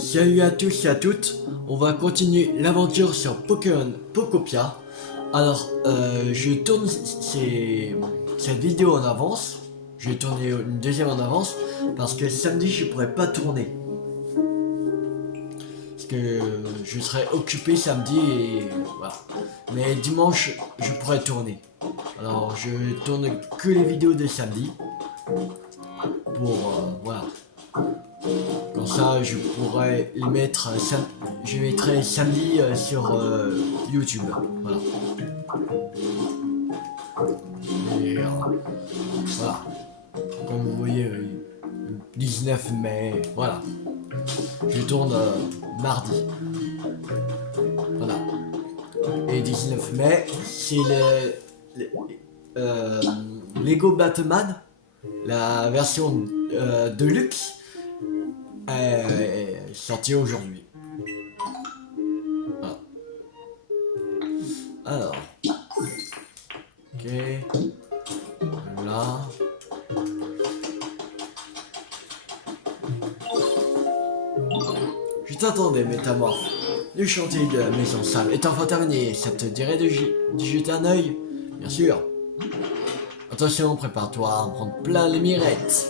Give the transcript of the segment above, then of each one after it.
Salut à tous et à toutes, on va continuer l'aventure sur Pokémon Pokopia. Alors, je tourne cette vidéo en avance, je vais tourner une deuxième en avance, parce que samedi je pourrais pas tourner. Parce que je serai occupé samedi et voilà. Mais dimanche, je pourrais tourner. Alors, je tourne que les vidéos de samedi, pour, voilà. Comme ça, je pourrais les mettre, je mettrai samedi sur YouTube. Voilà. Et voilà. Comme vous voyez, 19 mai, voilà. Je tourne mardi. Voilà. Et 19 mai, c'est euh, Lego Batman, la version Deluxe, est sortie aujourd'hui. Voilà. Alors, ok, là. Je t'attendais, métamorphe. Le chantier de la maison sale est enfin terminé. Ça te dirait d'y jeter un œil? Bien sûr. Attention, prépare-toi à en prendre plein les mirettes.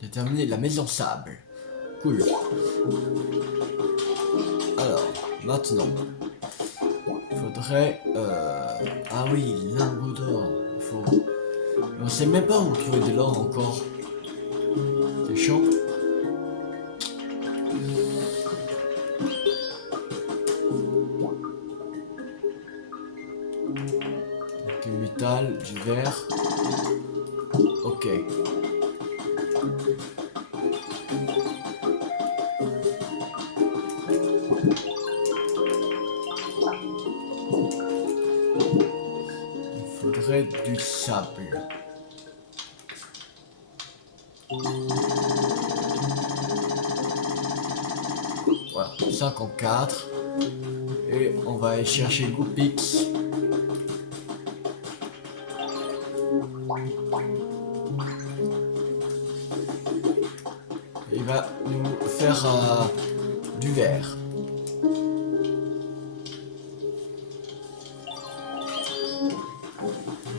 J'ai terminé la maison sable. Cool. Alors, maintenant, il faudrait... Ah oui, lingot d'or. Il faut... On sait même pas où trouver de l'or encore. C'est chiant. Du métal, du verre. Ok. Il faudrait du sable. Voilà, 54. Et on va aller chercher Goupix. Il va nous faire du verre.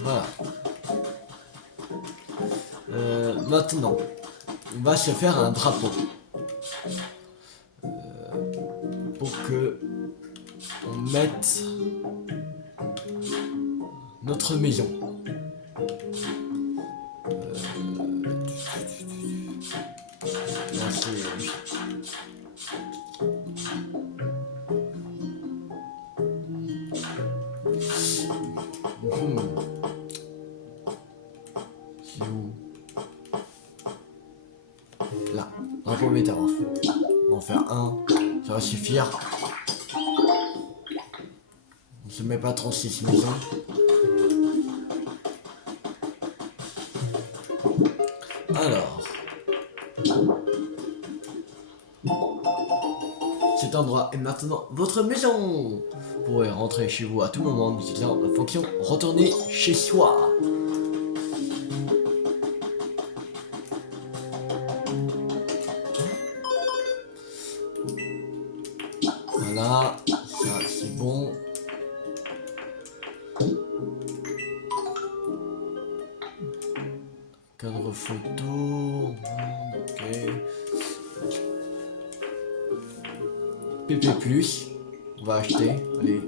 Voilà. Maintenant, on va se faire un drapeau. Pour que on mette notre maison. Là, c'est... C'est où? Là, drapeau métamorphe. On va en faire un, ça va suffire. On se met pas 36 maisons. Alors, cet endroit est maintenant votre maison. Vous pourrez rentrer chez vous à tout moment en utilisant la fonction retourner chez soi. Voilà, ça c'est bon. Cadre photo, ok. PP+, on va acheter, allez.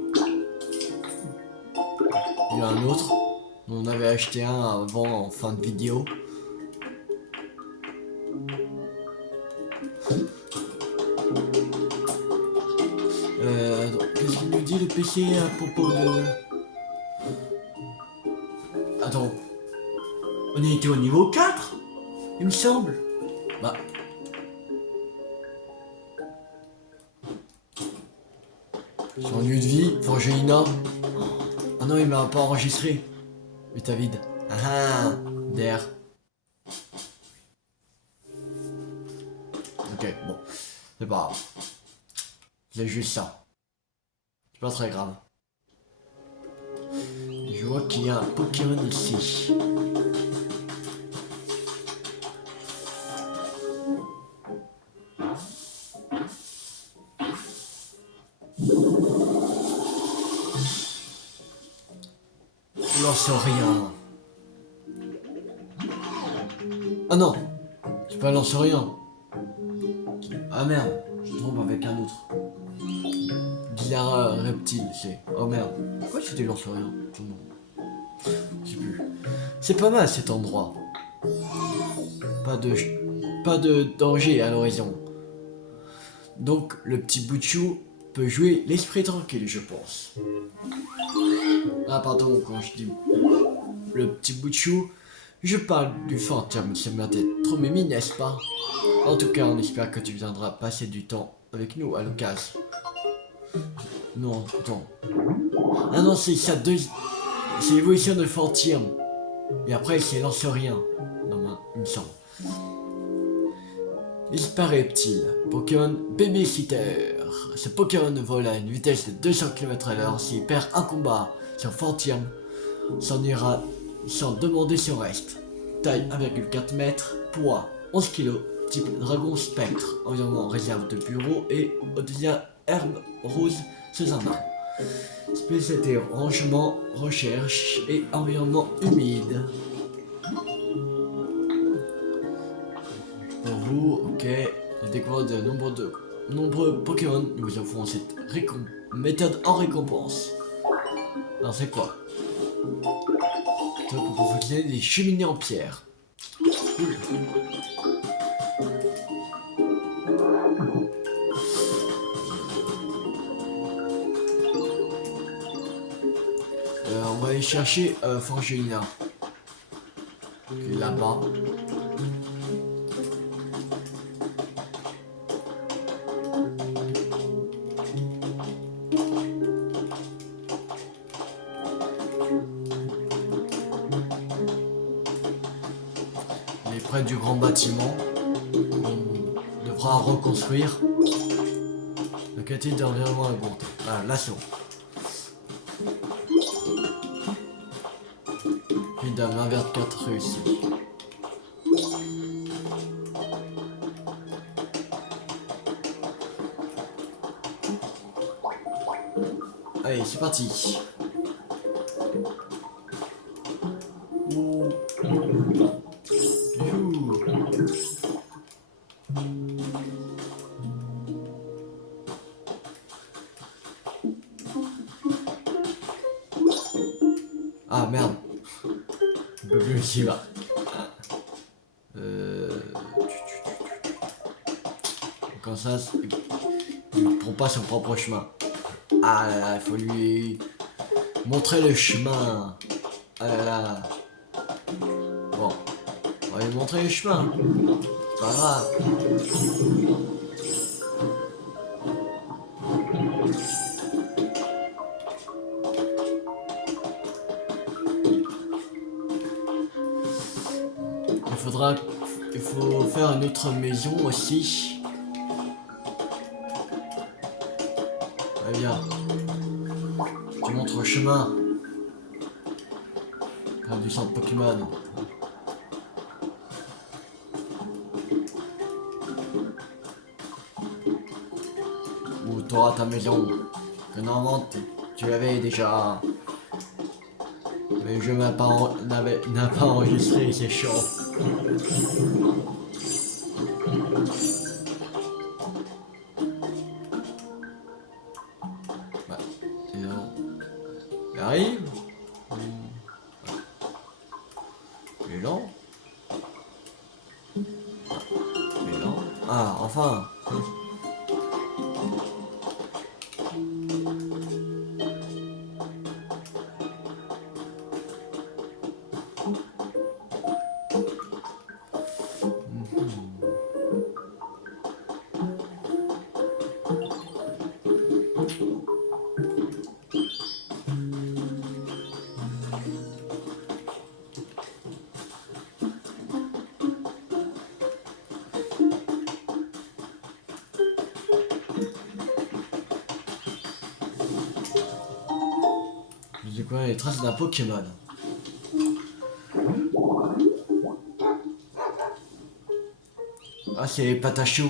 Il y a un autre, on avait acheté un avant en fin de vidéo. Qu'est-ce qu'il nous dit le PC à propos de... Attends, on était au niveau 4, il me semble. Bah... Son lieu de vie, Forgelina. Ah non, il m'a pas enregistré. Mais t'as vide. Ah ah, d'air. Ok, bon. C'est pas grave. C'est juste ça. C'est pas très grave. Je vois qu'il y a un Pokémon ici. lance rien. Ah non, c'est pas lance rien. Ah merde, je trompe avec un autre. Dilara reptile, c'est. Oh merde. Pourquoi tu dis lance rien? Je sais plus. C'est pas mal cet endroit. Pas de danger à l'horizon. Donc le petit bout de chou peut jouer l'esprit tranquille, je pense. Ah pardon, quand je dis le petit bout de chou, je parle du fantôme, ça m'a été trop mimi, n'est-ce pas? En tout cas, on espère que tu viendras passer du temps avec nous à l'occasion. Non, attends. Ah non, c'est ça, c'est l'évolution de fantôme. Et après, c'est lance rien. Non, il me semble. Disparaît-il? Pokémon Babysitter. Ce Pokémon vole à une vitesse de 200 km/h. S'il perd un combat sur Fantium, s'en ira sans demander son reste. Taille 1,4 m, poids 11 kg, type Dragon Spectre, environnement réserve de bureau et Odyssia herbe rose sous un arbre. Spécialité rangement, recherche et environnement humide. Pour vous, ok, vous découvrez de nombreux Pokémon, nous vous offrons cette méthode en récompense. Alors c'est quoi? Donc on peut vous donner des cheminées en pierre. Cool. On va aller chercher Fangelina. Qui est là-bas. Il est près du grand bâtiment. On devra reconstruire. Le qualité d'environnement augmenté. Ah, là c'est bon. Dame 1,4 réussi. Allez, c'est parti. Ouh. Ah merde. Je peux plus ici là. Comme ça, il prend pas son propre chemin. Ah là là, il faut lui montrer le chemin. Ah là là. Bon, on va lui montrer le chemin. Pas grave. Il faut faire une autre maison aussi. Allez, viens. Tu montres le chemin. Faire du centre Pokémon. Ou t'auras ta maison. Que normalement tu l'avais déjà. Mais le jeu n'a pas enregistré, c'est chaud. Bah, il arrive. Il est lent. Il est lent. Ah, enfin. Je découvre les traces d'un Pokémon. Ah, c'est Patacho.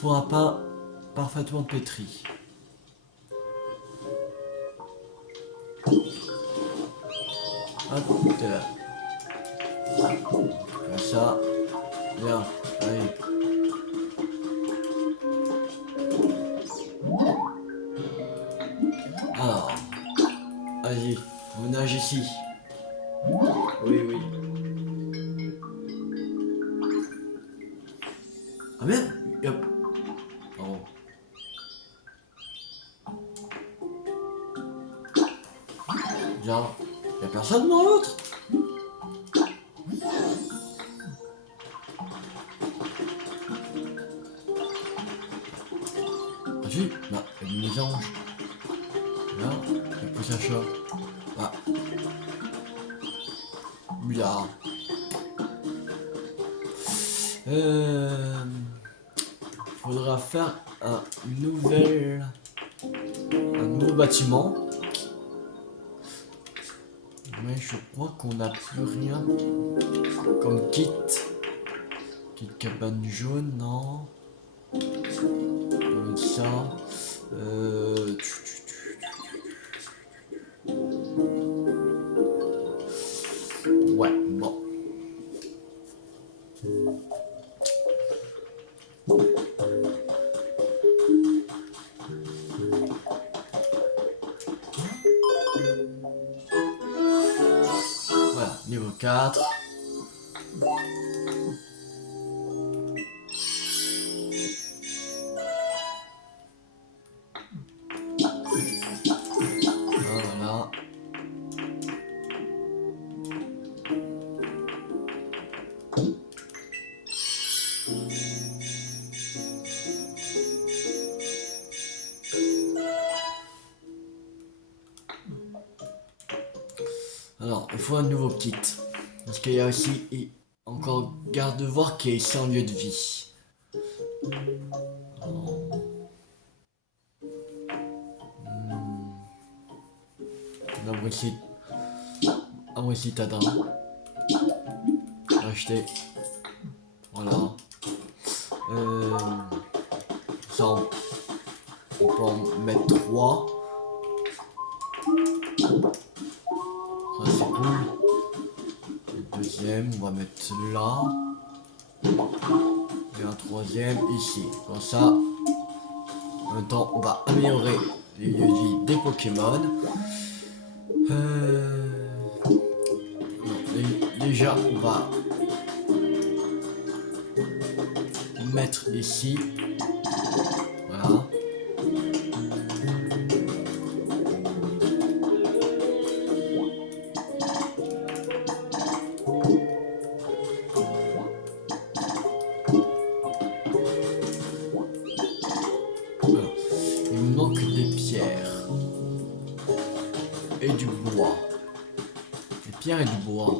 Pour un pain parfaitement pétri. Comme ça. Bien. Allez. Alors. Vas-y. On nage ici. Oui, oui. Ah merde. Hop. Oh. Genre. Y'a personne dans l'autre. Vas-y. Bah, il y a une mésange. Là. Il pousse un chat. Ah. Bizarre. Faudra faire un nouveau bâtiment. Mais je crois qu'on n'a plus rien comme kit. Kit cabane jaune, non. Ça. Ouais, bon. Voilà, niveau 4. Voilà. Alors, il faut un nouveau kit. Parce qu'il y a aussi encore garde-voir qui est sans lieu de vie. Abri citadin. Acheter. Voilà. Ça, on peut en mettre 3. Ça c'est cool. Le deuxième, on va mettre là. Et un troisième ici. Comme ça, en même temps, on va améliorer les lieux de vie des Pokémon. Déjà, on va mettre ici. Voilà. Voilà. Il me manque des pierres. Et du bois. Des pierres et du bois.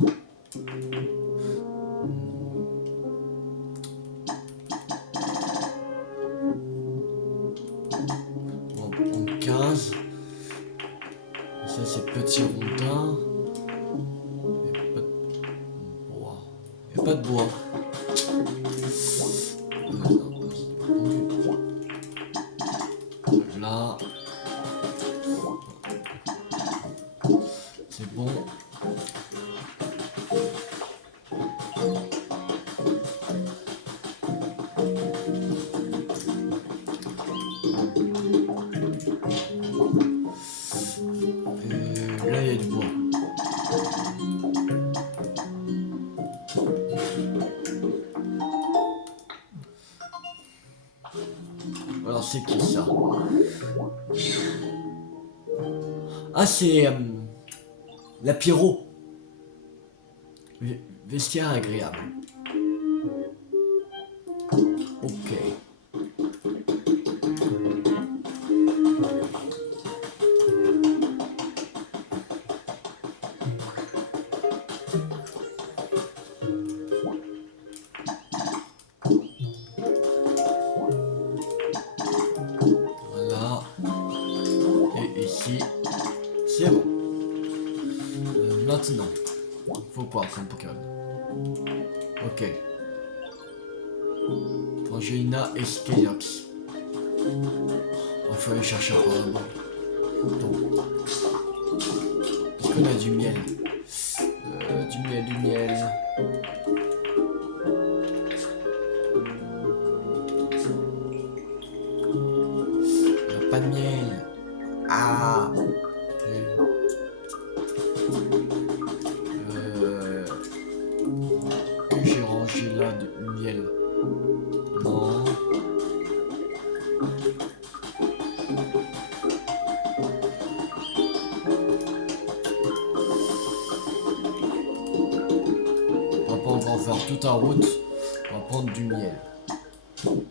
On va prendre 15. Ça c'est petit rondin. Il n'y a pas de bois. Là. C'est bon. Là il y a du bois. Alors c'est qui ça? Ah c'est la Pyro. Vestiaire agréable. Ok. Voilà. Et ici, c'est bon. Maintenant, faut quoi comme Pokémon? Ok. Angelina et Skelox. Il faut aller chercher encore là-bas. Donc, est-ce qu'on a du miel? Du miel, du miel. Pas de miel. Ah. Que j'ai rangé là de miel. Non. On va en faire toute la route. On va prendre du miel. Voilà.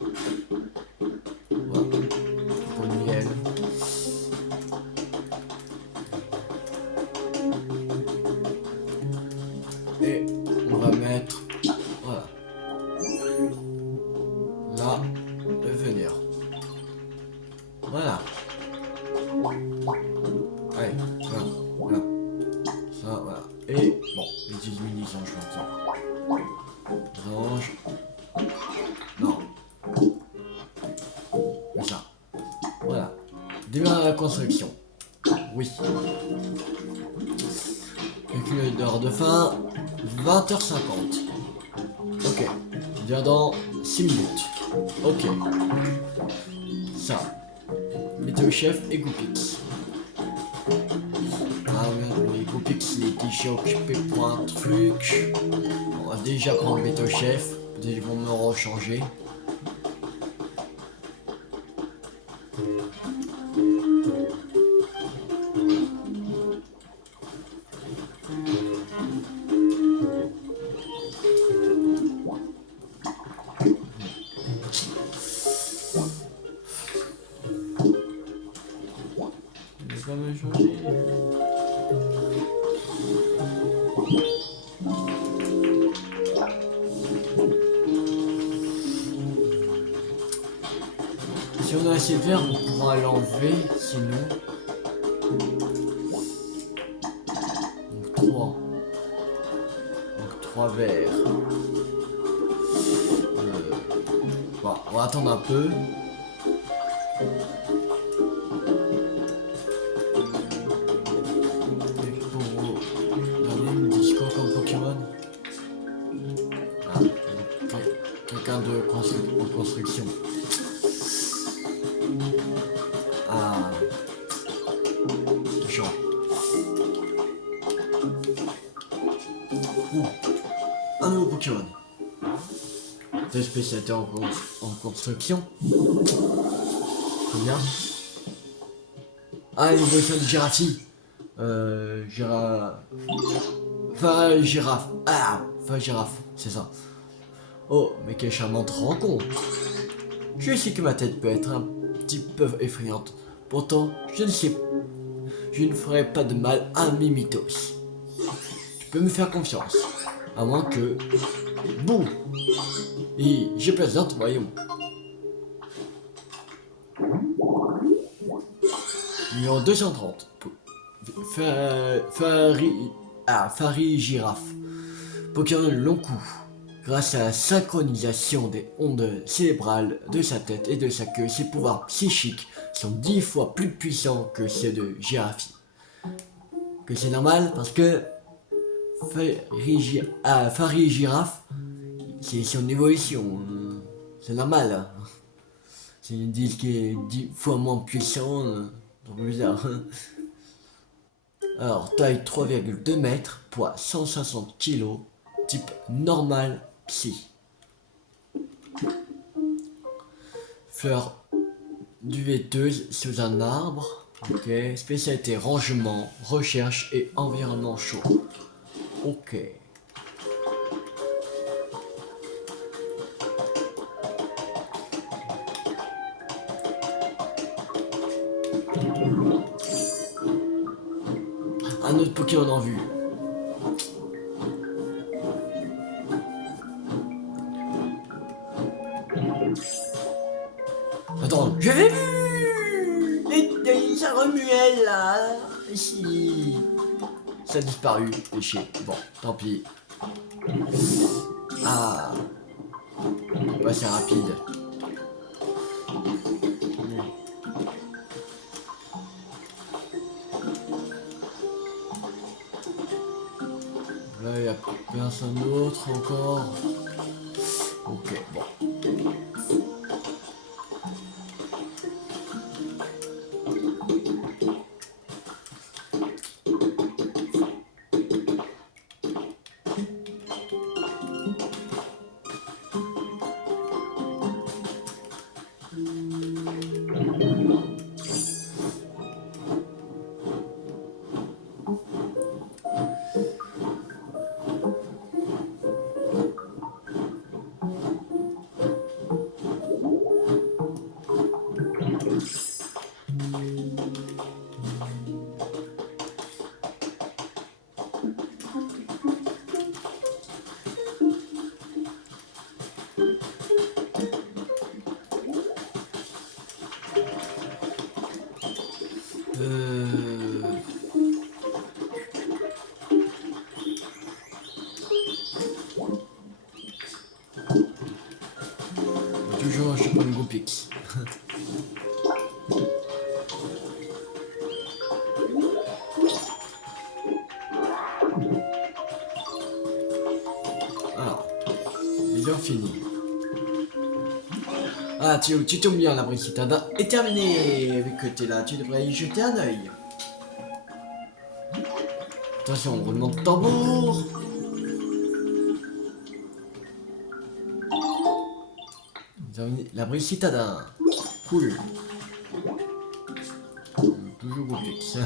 Pour le miel. Et on va mettre, voilà, là, et venir. Voilà. Allez, voilà, voilà. Ça, voilà. Et bon, les illuminations, je pense ça. Range. Non. Mais ça. Voilà. Démarrer la construction. Oui. Calcul d'heure de fin. 20h50. Ok. Bien dans 6 minutes. Ok. Ça. Météo chef et Goupix. Ah oui, les Goupix il était déjà occupé pour un truc. On va déjà prendre météo chef. Ils vont me rechanger. Va me changer. Si on a assez de verre, on pourra l'enlever, sinon. Donc 3. Donc 3 verres. Bon, on va attendre un peu. Quelqu'un de construction. Ah. Chiant. Un nouveau Pokémon. Deux spécialités en construction. Très bien. Ah, une évolution de Girafi. Girafe. Ah, girafe, c'est ça. Oh, mais quelle charmante rencontre. Je sais que ma tête peut être un petit peu effrayante. Pourtant, je ne ferai pas de mal à Mimitos. Tu peux me faire confiance. À moins que... Bouh. Et je plaisante, voyons. Numéro 230. Fari Girafe. Pokémon long cou. Grâce à la synchronisation des ondes cérébrales de sa tête et de sa queue, ses pouvoirs psychiques sont 10 fois plus puissants que ceux de Girafi. Que c'est normal parce que Fari Girafe, c'est son évolution. C'est normal. Hein. Ils disent qu'il est 10 fois moins puissant. Donc bizarre. Alors, taille 3,2 mètres, poids 160 kg, type normal psy. Fleur duvetteuse sous un arbre. Ok. Spécialité rangement, recherche et environnement chaud. Ok. Un autre Pokémon en vue. Attends, je l'ai vu. Ça remuait là. Ici. Ça a disparu. Déchet. Bon, tant pis. Ah. Ouais, c'est rapide. Là, il n'y a personne d'autre encore. Ok, bon. Toujours un chapeau de Goupix. Alors, déjà fini. Ah, tu tombes bien, la Brigitada est terminée. Vu que t'es là, tu devrais y jeter un œil. Attention, roulement de tambour. La Brigitada. Cool. Toujours Goupix.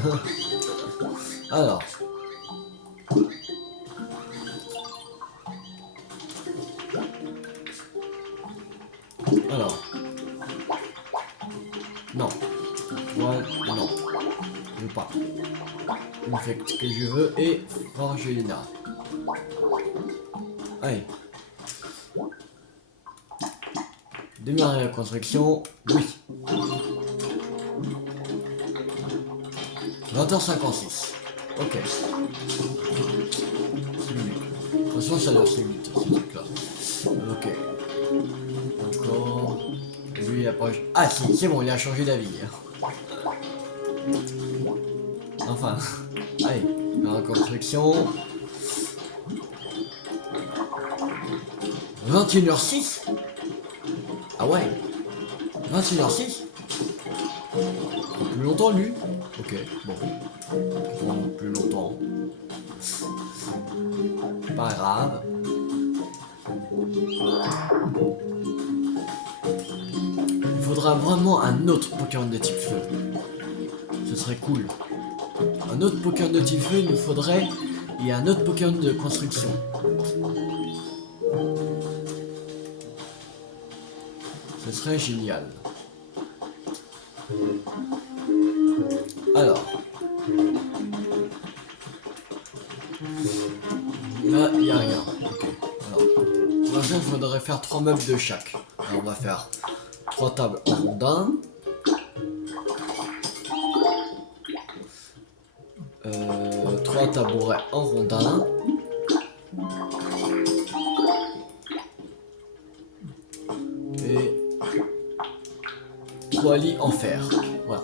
Alors. Alors. Non. Toi, non. Je veux pas. Je fais ce que je veux et Forgelina. Allez. Démarrer la construction. Oui. 20h56. Ok. De toute façon, ça leur c'est vite, ce truc-là. Ok. Encore. Lui, il a pas... Ah si, c'est bon, il a changé d'avis. Enfin. Allez, la construction. 21h06. Ah ouais. 21h06. Plus longtemps, lui. Ok, bon. Plus longtemps. Pas grave. Il faudra vraiment un autre Pokémon de type feu. Ce serait cool. Un autre Pokémon de type feu, il nous faudrait. Et un autre Pokémon de construction. Ce serait génial. Alors. Là, il n'y a rien. Ok. Alors. Pour l'instant, il faudrait faire 3 meubles de chaque. Alors, on va faire 3 tables en rondin. 3 tabourets en rondin. Et 3 lits en fer. Voilà.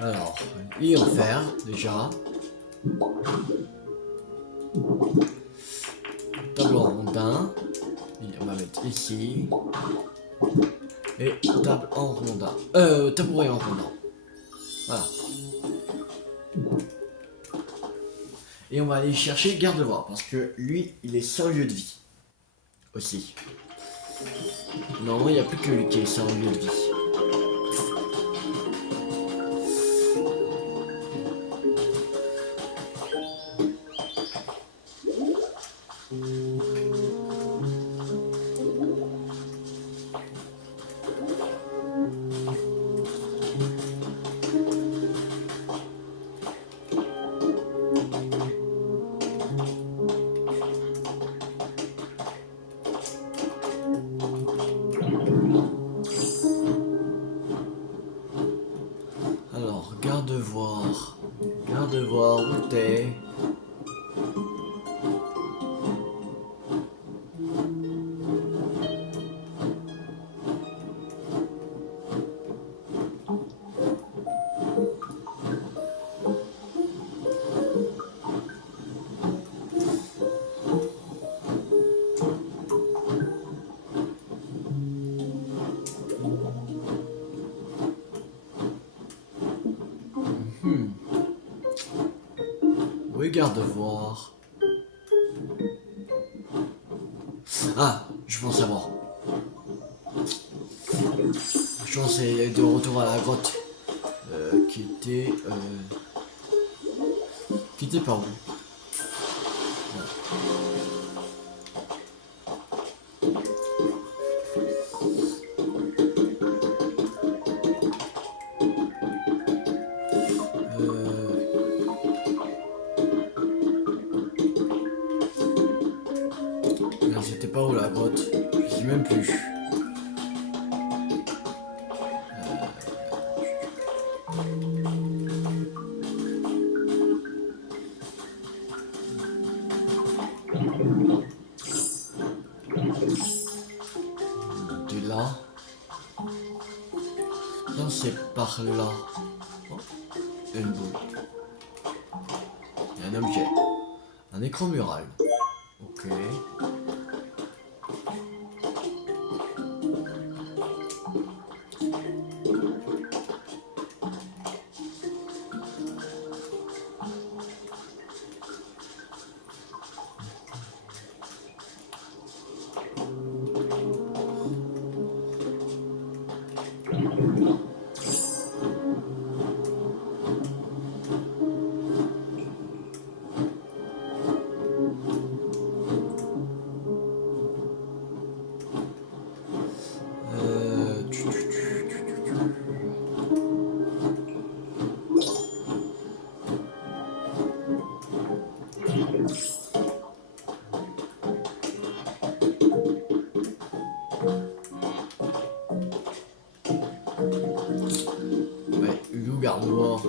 Alors, lit en fer déjà. Tableau en rondin. On va mettre ici. Et table en rondin. Tabouret en rondin. Voilà. Et on va aller chercher Gardevoir parce que lui, il est sans lieu de vie. Aussi. Non, il n'y a plus que lui qui est sans lieu de vie. Regarde voir. Ah, je pense savoir. Je pense c'est de retour à la grotte. Qui était par où? C'était pas où la grotte? Je sais même plus. De là. Non, c'est par là. Oh, une boule. Il y a un objet. Un écran mural. Ok. Ouais, Hugo Gardevoir.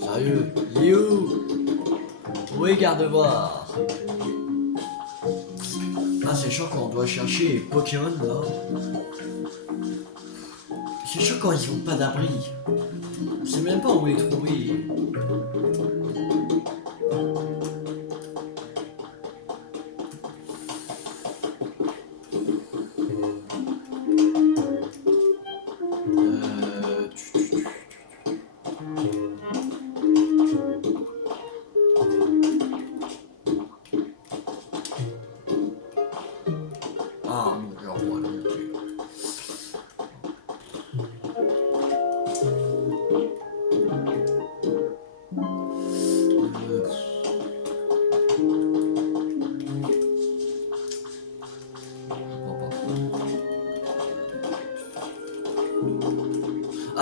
Sérieux, il est où? Oui, Gardevoir. Ah, c'est chiant quand on doit chercher les Pokémon là. C'est chiant quand ils ont pas d'abri. Je sais même pas où les trouver. Ah, mon Dieu, voilà.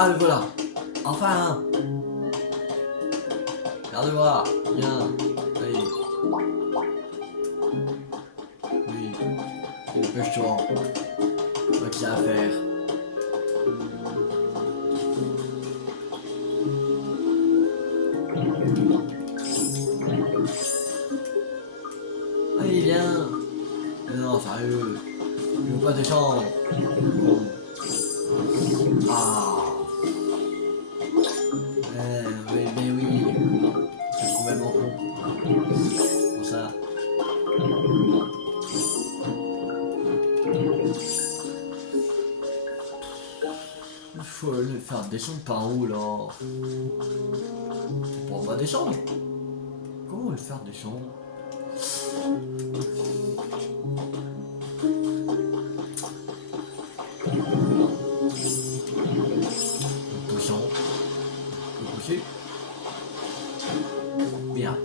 Ah, le voilà. Enfin. Regarde voir. Viens. Allez. Oui. Dépêche-toi. Pas que ça à faire. Allez, viens. Non, sérieux. Je veux pas descendre. Ah. Mais oui. C'est complètement con. Pour ça. Il faut le faire descendre par où là? On pourra pas descendre. Comment le faire descendre? Poussant. Pousser. Bien.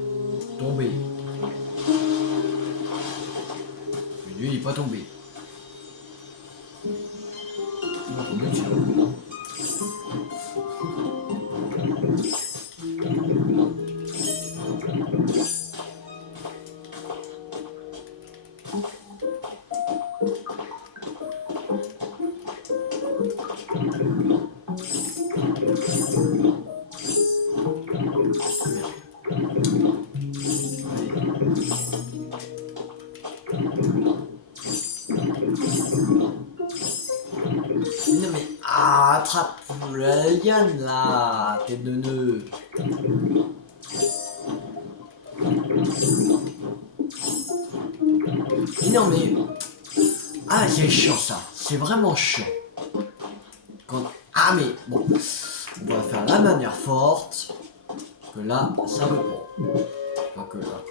Tomber. Lui il est pas tombé. Il va tomber dessus. Non mais attrape la liane là, tête de nœud. Non mais ah c'est chiant ça, c'est vraiment chiant. Quand... Ah mais bon, on va faire la manière forte. Que là ça veut pas. Pas que là.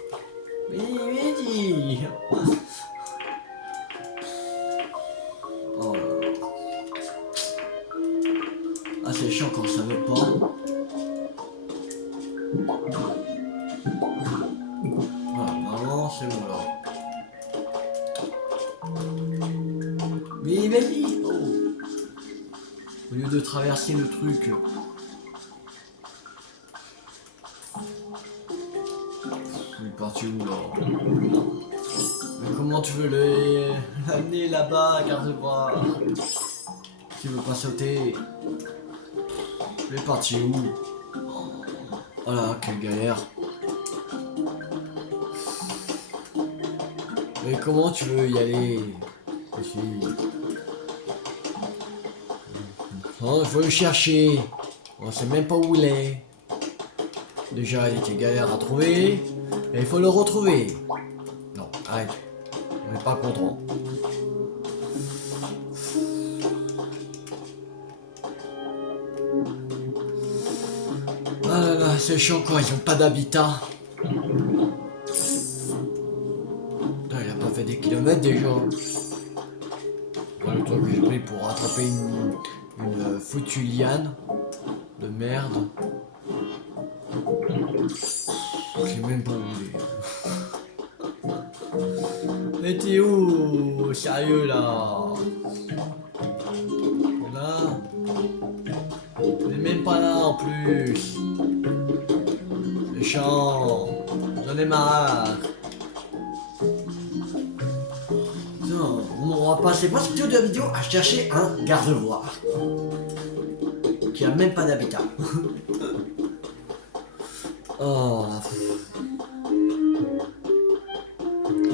Oui. Oh là là. Ah, c'est chiant quand ça veut pas. Voilà, normalement c'est bon là. Mais vas-y. Oh. Au lieu de traverser le truc. Il est parti où là? Mais comment tu veux l'amener là-bas, garde-voir? Tu veux pas sauter? Il est parti où? Oh là, quelle galère. Mais comment tu veux y aller? Ici. Oh, il faut le chercher. On sait même pas où il est. Déjà, il était galère à trouver. Et il faut le retrouver. Non, arrête. On n'est pas content. Ah là là, c'est chiant quoi, ils ont pas d'habitat. Putain, il a pas fait des kilomètres déjà. Le temps que j'ai pris pour rattraper une foutue liane de merde. Je sais même pas où il est. Mais t'es où? Sérieux là? Là? Il est même pas là en plus. C'est chiant. J'en ai marre. Putain, on va passer presque toute la vidéo à chercher un garde-voir. Qui a même pas d'habitat. Oh.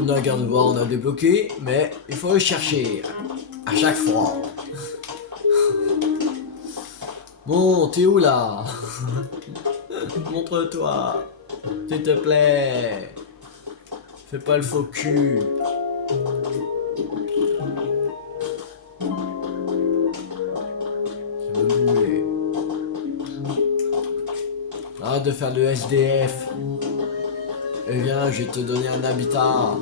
On a un garde-voir, on a débloqué, mais il faut le chercher à chaque fois. Bon, t'es où là? Montre-toi, s'il te plaît. Fais pas le faux cul. C'est me bouler. Arrête de faire le SDF. Eh viens, je vais te donner un habitat.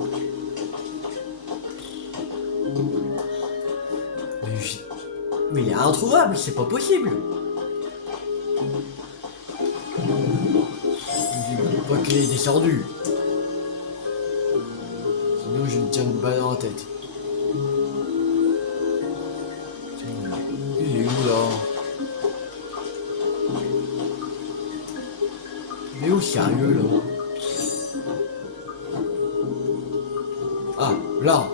Mais il est introuvable, c'est pas possible. Je vois qu'il est descendu. Sinon je me tiens une balle dans la tête. Il est où là? Il est où sérieux là? Ah, là.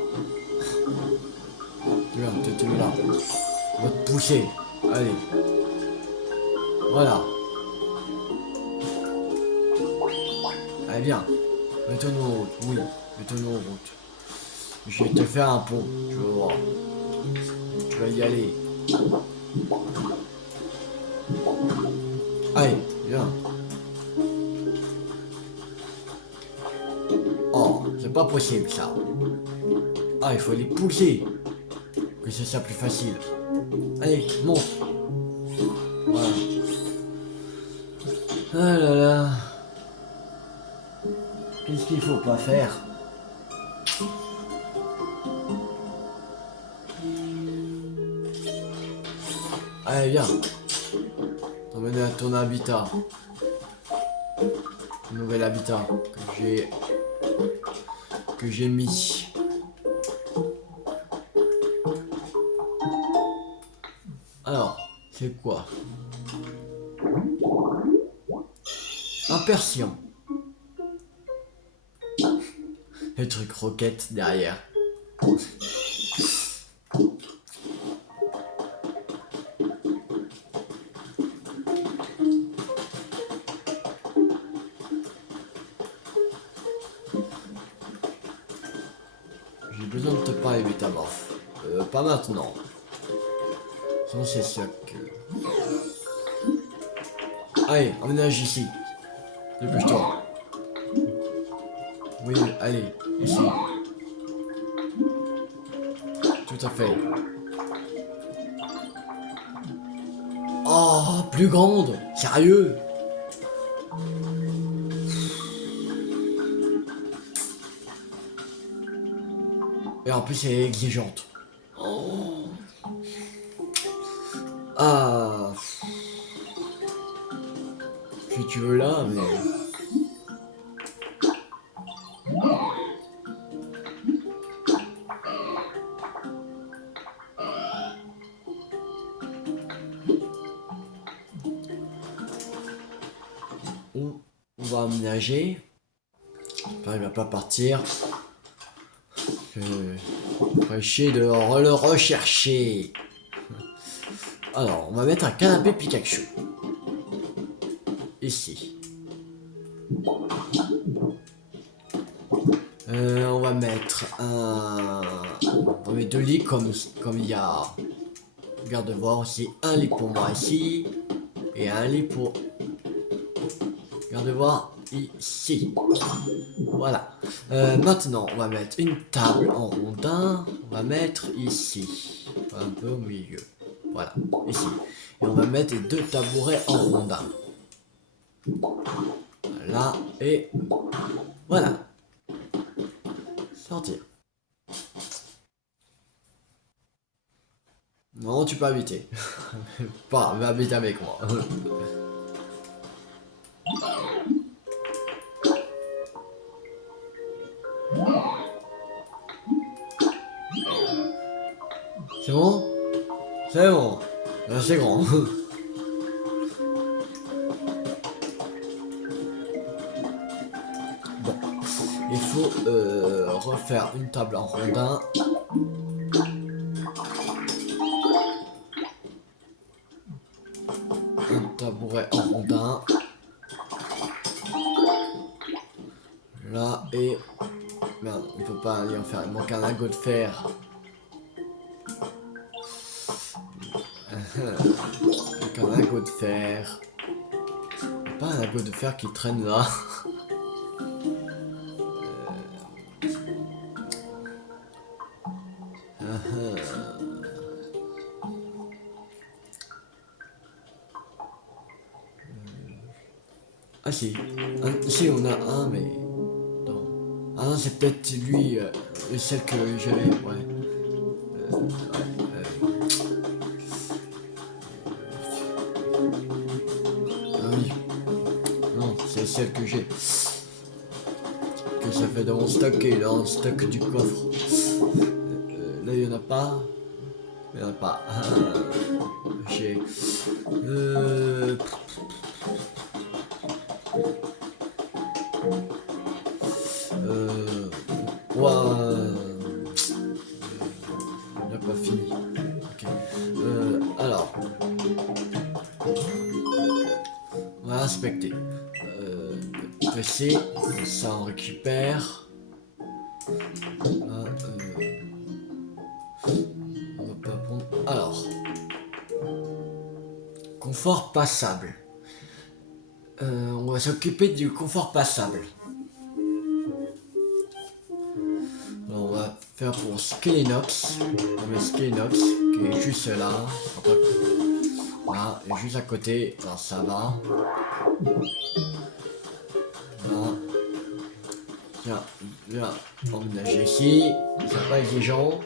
Là, t'es là. On va te pousser. Allez. Voilà. Allez, viens. Mets-toi en route. Oui, mets-toi en route. Je vais te faire un pont. Tu vas voir. Tu vas y aller. Allez, viens. Oh, c'est pas possible ça. Ah, il faut les pousser. Que ce soit plus facile. Allez, monte. Voilà. Ah là là. Qu'est-ce qu'il faut pas faire? Allez, viens. T'emmènes à ton habitat. Un nouvel habitat que j'ai mis. Alors, c'est quoi? Un persien. Le truc roquette derrière. J'ai besoin de te parler, Métamorphe. Pas maintenant. Sinon c'est sûr que... Allez, emménage ici. Dépêche-toi. Oui, allez, ici. Tout à fait. Oh, plus grande. Sérieux? Et en plus, elle est exigeante. Oh. Ah. Si tu veux là, mais... On va aménager. Enfin, il va pas partir. Ferait chier de le rechercher. Alors, on va mettre un canapé Pikachu. Ici. On va mettre un... On va mettre 2 lits comme il y a... Regarde voir aussi. Un lit pour moi ici. Et un lit pour... Regarde voir ici. Voilà. Maintenant, on va mettre une table en rondin. On va mettre ici. Un peu au milieu. Voilà. Ici. Et on va mettre les 2 tabourets en rondin. Là et... Voilà. Sortir. Non, tu peux habiter. Pas, mais habite avec moi. C'est bon? C'est bon. C'est grand. Bon. Il faut refaire une table en rondin. Un tabouret en rondin. Là et... Merde, on peut pas aller en faire. Il manque un lingot de fer. Donc un lingot de fer. Pas un lingot de fer qui traîne là. Ah si. Si on a un mais... Non. Ah non c'est peut-être lui, celle que j'avais, ouais. Ah oui. Non, c'est celle que j'ai. Que ça fait dans mon stock et dans le stock du coffre. Là il n'y en a pas. Il n'y en a pas. J'ai... Ouais, on n'a pas fini. Okay. Alors, on va inspecter. PC, ça on récupère. On va pas prendre. Alors, confort passable. On va s'occuper du confort passable. Alors, on va faire pour Skelenox. On met Skelenox qui est juste là. Voilà, et juste à côté. Alors ça va. Voilà. Tiens, viens emménager ici. C'est pas exigeant.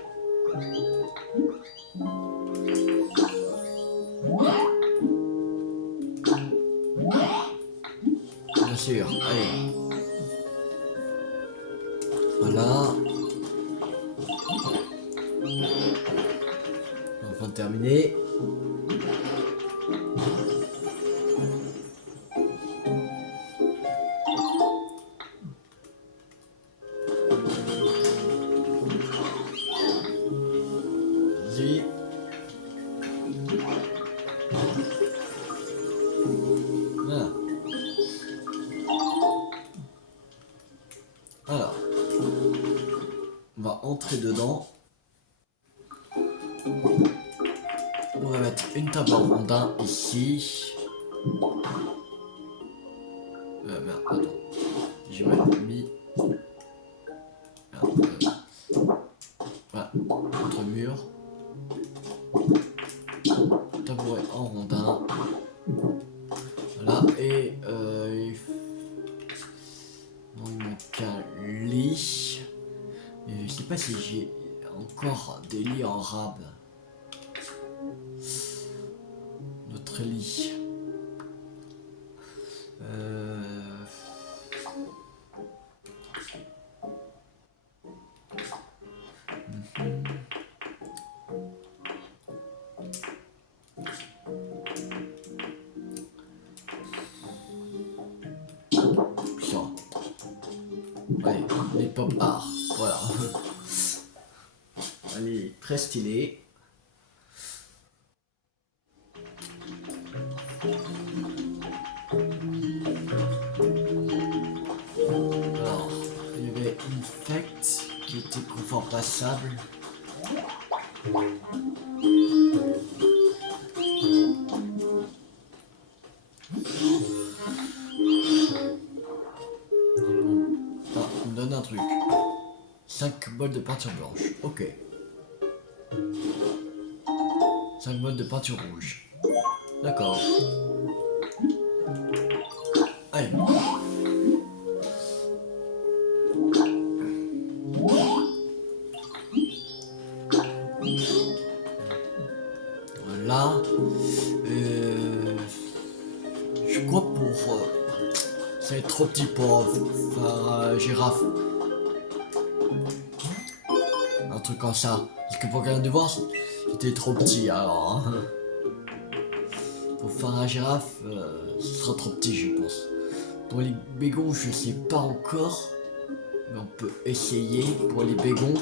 Bien sûr, allez. Voilà. Enfin terminé. Vas-y. Voilà. Alors, on va entrer dedans. On va mettre une table en rondin ici. Merde, attends. J'ai mal mis. Merde, voilà, entre murs. Tabouret en rondin. Voilà, et il manque un lit. Et je sais pas si j'ai des lits en rab. Notre lit. Putain. Allez, les pop art. Voilà. Allez, très stylé. Alors, il y avait Infect qui était confort passable. Ah, on me donne un truc. 5 bols de peinture blanche. Ok. 5 bols de peinture rouge. D'accord. Allez. Voilà. Je crois pour... ça va être trop petit pour faire girafe. Un truc comme ça. Parce que pour quelqu'un de voir, c'était trop petit alors. Hein. Pour faire un girafe, ce sera trop petit je pense. Pour les bégons, je sais pas encore. Mais on peut essayer pour les bégons.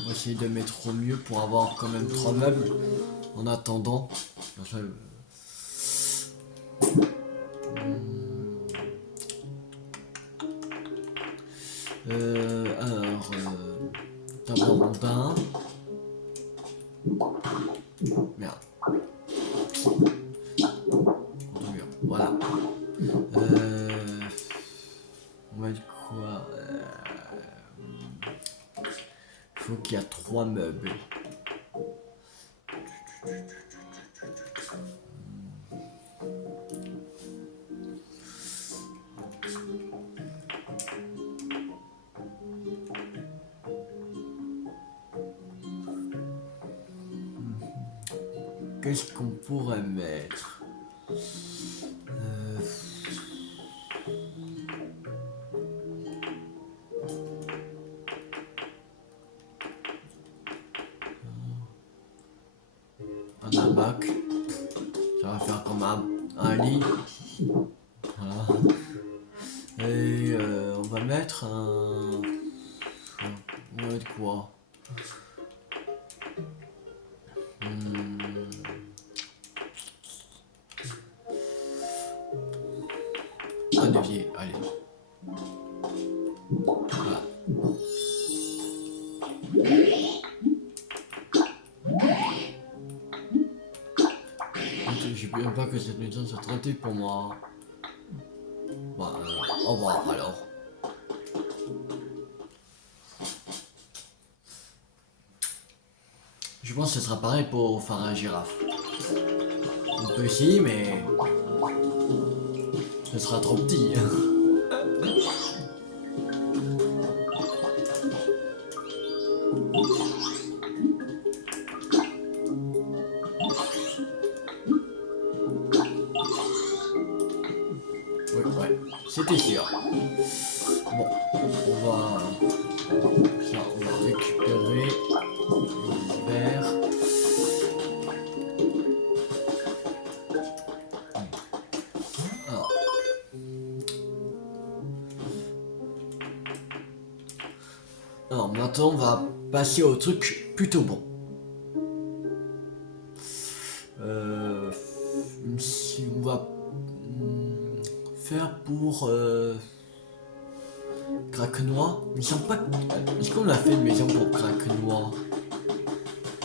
On va essayer de mettre au mieux pour avoir quand même 3 meubles en attendant. Alors, d'abord rondin. Merde. Voilà. On va dire quoi? Il faut qu'il y a 3 meubles. Qu'est-ce qu'on pourrait mettre? Un hamac. Ça va faire comme un lit. Voilà. Et on va mettre un... On va mettre quoi? Un évier, allez. Voilà. J'ai bien pas que cette maison soit traitée pour moi. Voilà, au revoir alors. Je pense que ce sera pareil pour faire un girafe. On peut essayer, mais ce sera trop petit. Ouais, c'était sûr. Bon, on va récupérer les verres. Alors maintenant on va passer au truc plutôt bon. Si on va faire pour Craquenois. Il me semble pas. Est-ce qu'on a fait une maison pour Craquenois?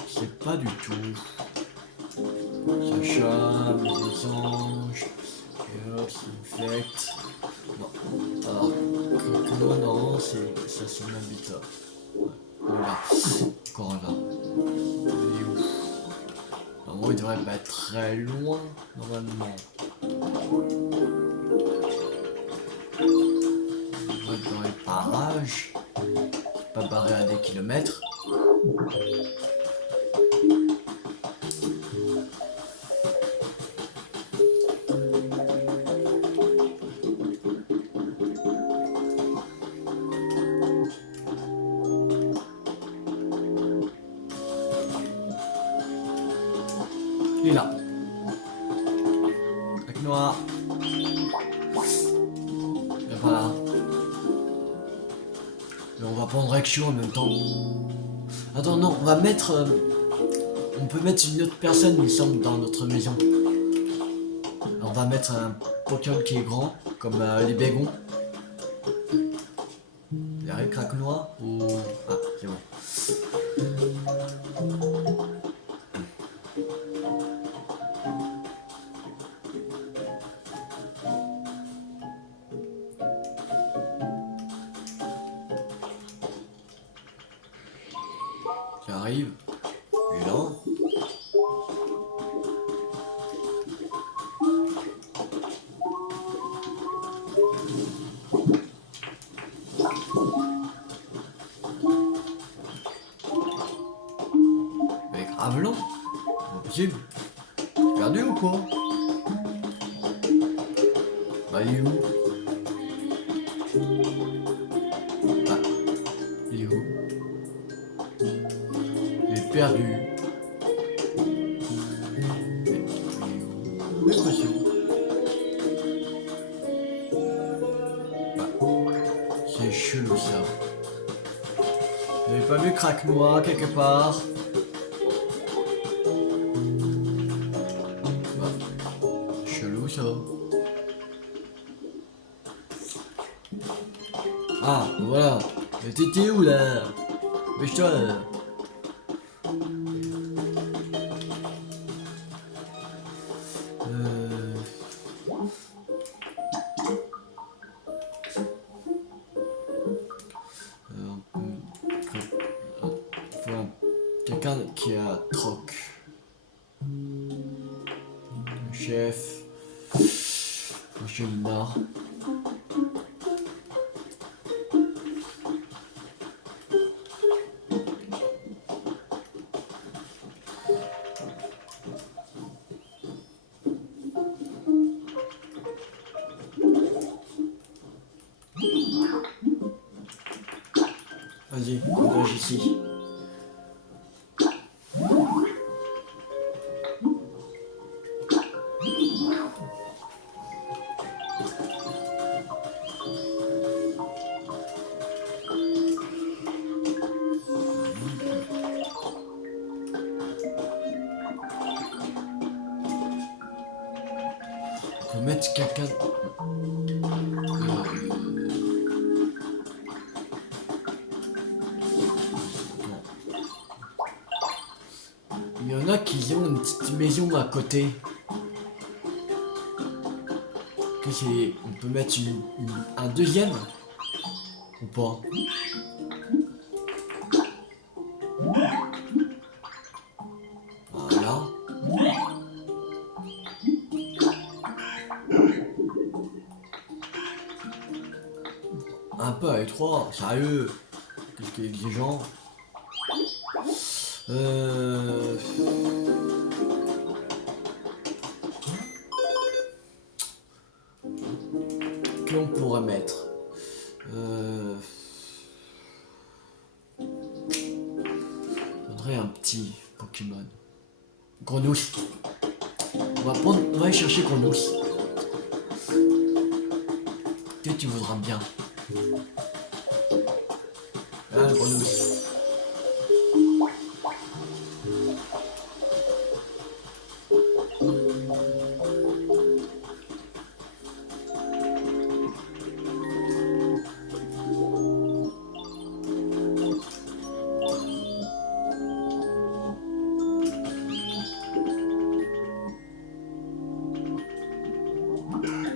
Je sais pas du tout. Sacha, les anges, Infect. Non. Alors, Non, non, c'est ça, c'est mon habitat. Ouais. Voilà. Encore un là. Il est où? Normalement, il devrait pas être très loin, normalement. Il devrait être dans les parages. Pas barré à des kilomètres. Il est là. Avec noir. Et voilà. Et on va prendre action en même temps. Attends, non, on va mettre... on peut mettre une autre personne, il me semble, dans notre maison. Alors, on va mettre un Pokémon qui est grand, comme les bégons. Il arrive craque noir ou... Ah, c'est bon. Qui arrive. Il est là. Mais grave long. C'est possible. Perdu ou quoi? Bah il est où? Ah, il est où? Il est perdu. Où est possible? Bah, c'est chelou ça. J'avais pas vu craque noir quelque part. Bah, chelou ça. Ah, voilà. Mais t'étais où là? Bêche-toi. Quelqu'un qui a troc. Chef. Cheminard. Vas-y, on nage ici. On peut mettre quelqu'un... Il y en a qui ont une petite maison à côté. Que c'est... On peut mettre un deuxième ou pas? Voilà. Un peu à étroit, sérieux. Qu'est-ce qu'il y a des gens? Qu'on pourrait mettre? Faudrait un petit Pokémon. Grenouille. On va aller chercher Grenouille. Que tu voudras bien. Ah, Grenouille.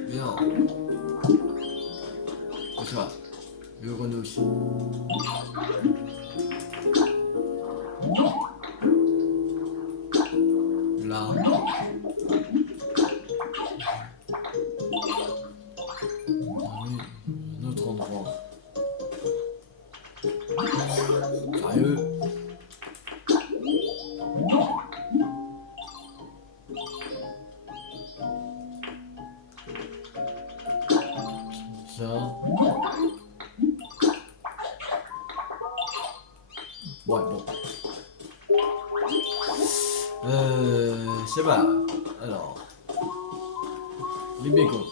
Viens. Ça va. Là. Un autre endroit. Sérieux? Ça. Ouais, bon. C'est pas grave. Alors. Les bacons.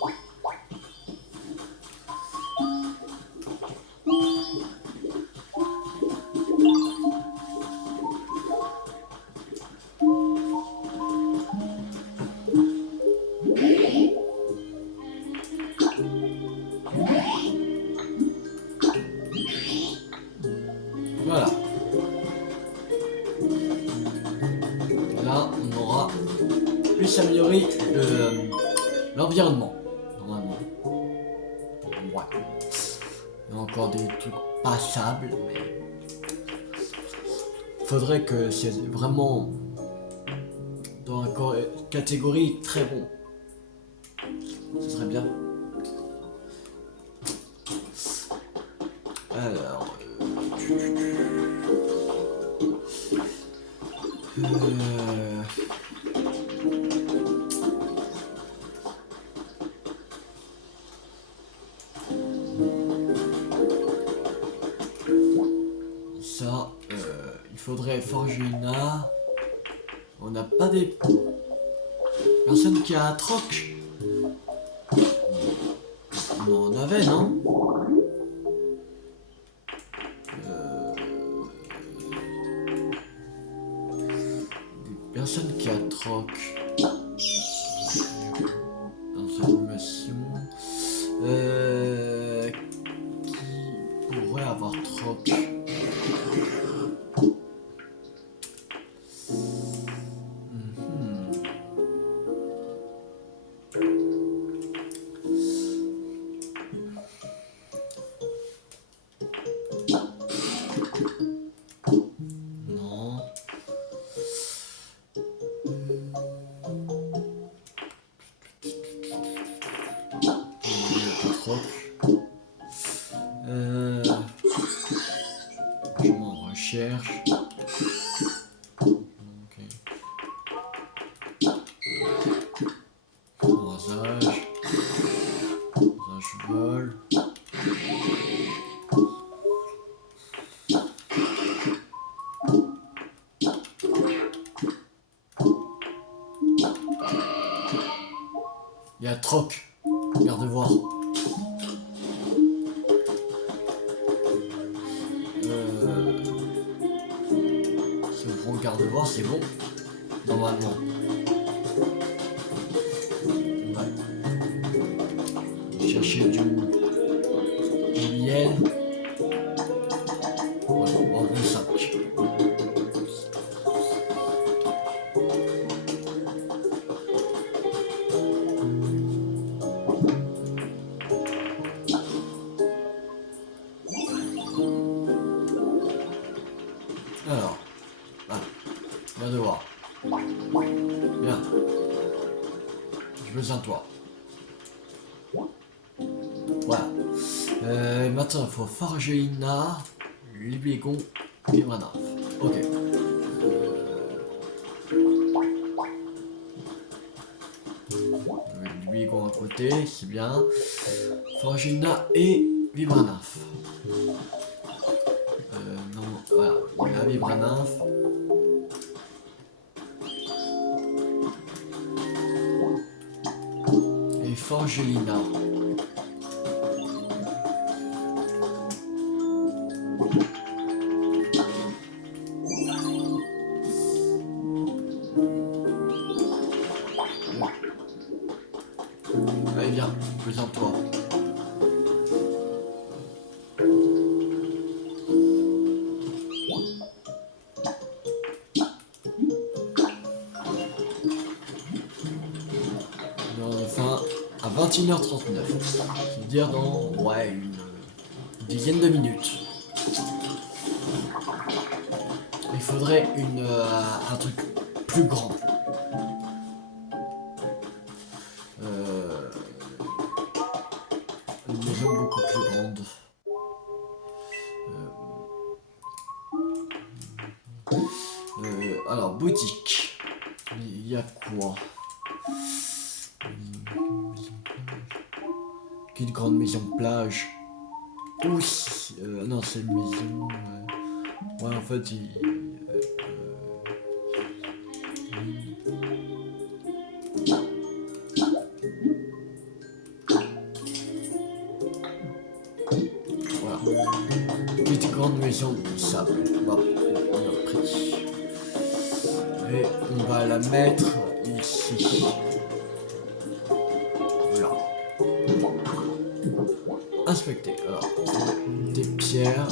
Voilà. Là, on aura pu s'améliorer l'environnement. Normalement. Ouais. Il y a encore des trucs passables, mais faudrait que c'est vraiment dans la catégorie très bon. Ce serait bien. Alors. Ça, il faudrait forger une arme. On n'a pas des personnes qui a un troc. On en avait, non? Des personnes qui a troc. Dans cette animation. Qui pourrait avoir troc? Je m'en recherche. Ok. Rasage. Rasage vol. Il y a troc. Regardez voir. Si on prend garde voir, c'est bon. Normalement. Ouais. Chercher du miel. Voilà, on va en 5. Alors, voilà, viens de voir. Bien. J'ai besoin de toi. Voilà. Maintenant, il faut forger une arme, les bégons et voilà. Ok. Du bégon à côté, c'est bien. Forgina et Vibranaf. Non, voilà, il y a Vibranaf. Et Forgelina. Allez, viens, présente-toi. Enfin, à 21h39. C'est-à-dire dans, ouais, une dizaine de minutes. Il faudrait un truc plus grand. Une maison beaucoup plus grande. Alors, boutique. Il y a quoi? Qu'une grande maison plage. Oui, non, c'est une maison. Ouais, en fait, voilà. Petite grande maison de sable. On a pris. Et on va la mettre ici. Voilà. Inspecter. Alors, des pierres,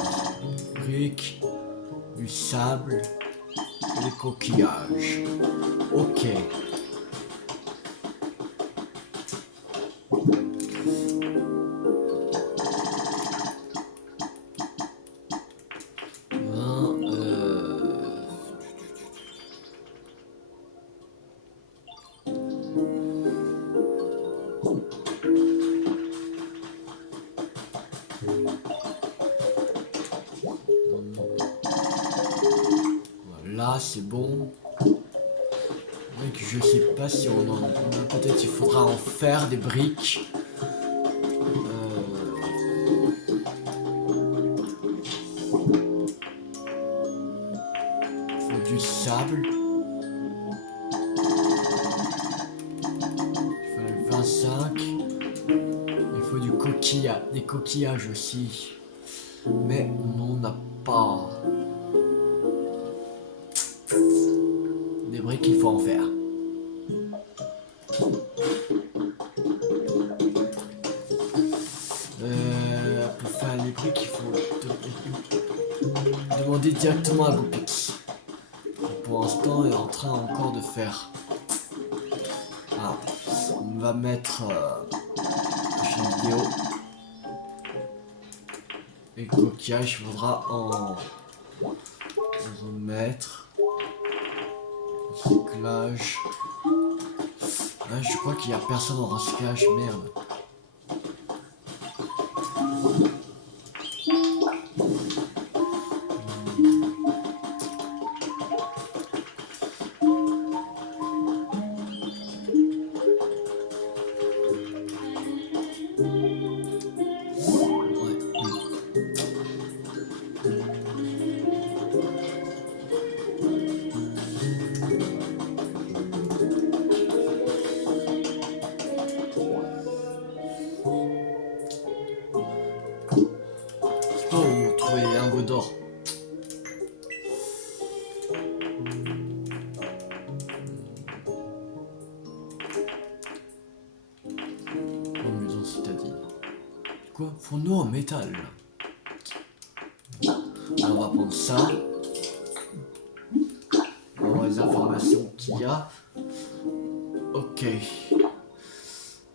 briques, du sable, des coquillages. Ok. Là, c'est bon. Donc, je sais pas si on en a. Peut-être il faudra en faire des briques. Il faut du sable. Il faut le 25. Il faut du coquillage, des coquillages aussi. Mais on n'en a pas. Des briques, il faut en faire. Pour faire les briques, il faut demander directement à GoPix. Pour l'instant, il est en train encore de faire. Ah, on va mettre une vidéo. Et le coquillage, il faudra en remettre. Recyclage. Ah, je crois qu'il n'y a personne en recyclage, merde. D'or. Oh, maison citadine. Quoi? Fourneau en métal. Alors, on va prendre ça. On va voir les informations qu'il y a. Ok.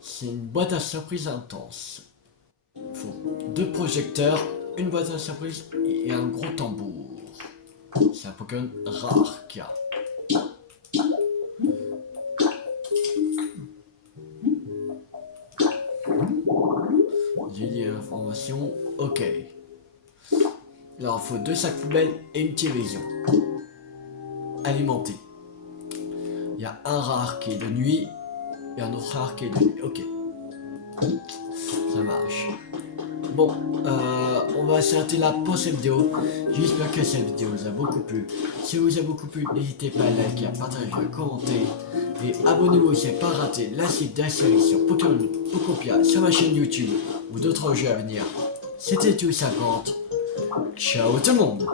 C'est une boîte à surprise intense. Il faut 2 projecteurs, une boîte à surprise et un gros tambour. C'est un Pokémon rare qu'il y a. J'ai dit l'information. Ok. Alors il faut 2 sacs poubelles et une télévision. Alimenté. Il y a un rare qui est de nuit et un autre rare qui est de nuit. Ok. Ça marche. Bon, on va s'arrêter là pour cette vidéo. J'espère que cette vidéo vous a beaucoup plu. Si elle vous a beaucoup plu, n'hésitez pas à liker, à partager, à commenter. Et abonnez-vous si vous n'avez pas raté la suite de la série sur Pokémon Pokopia sur ma chaîne YouTube ou d'autres jeux à venir. C'était tout 50. Ciao tout le monde.